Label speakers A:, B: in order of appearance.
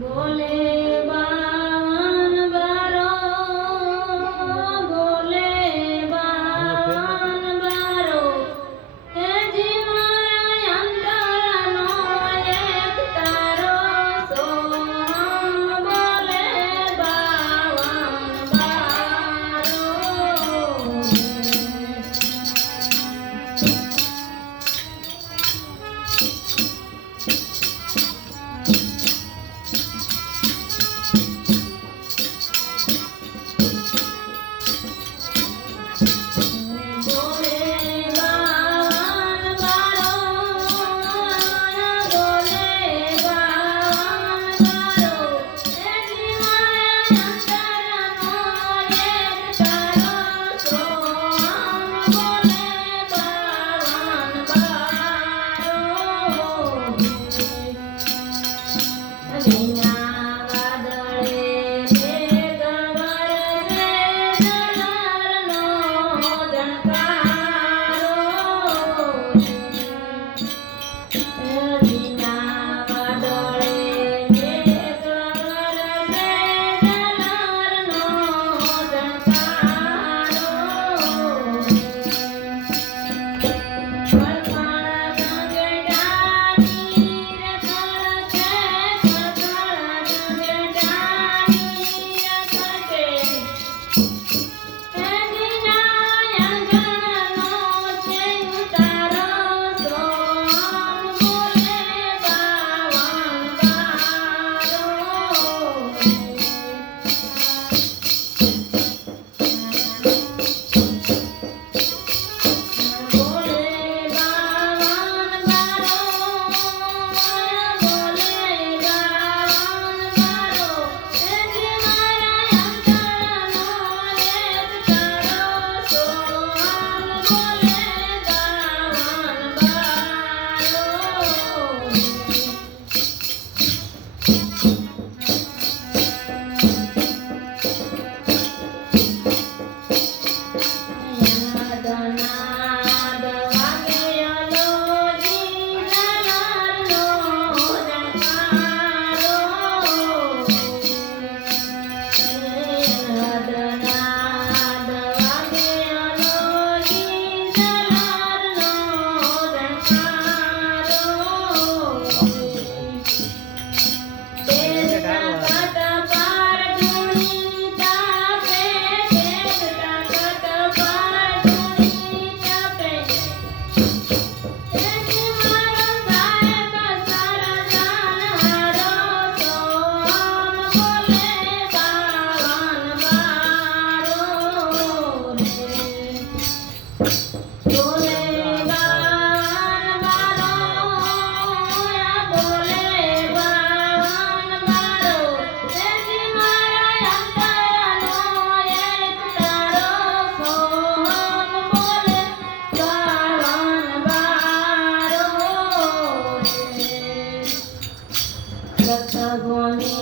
A: 我嘞。Swami.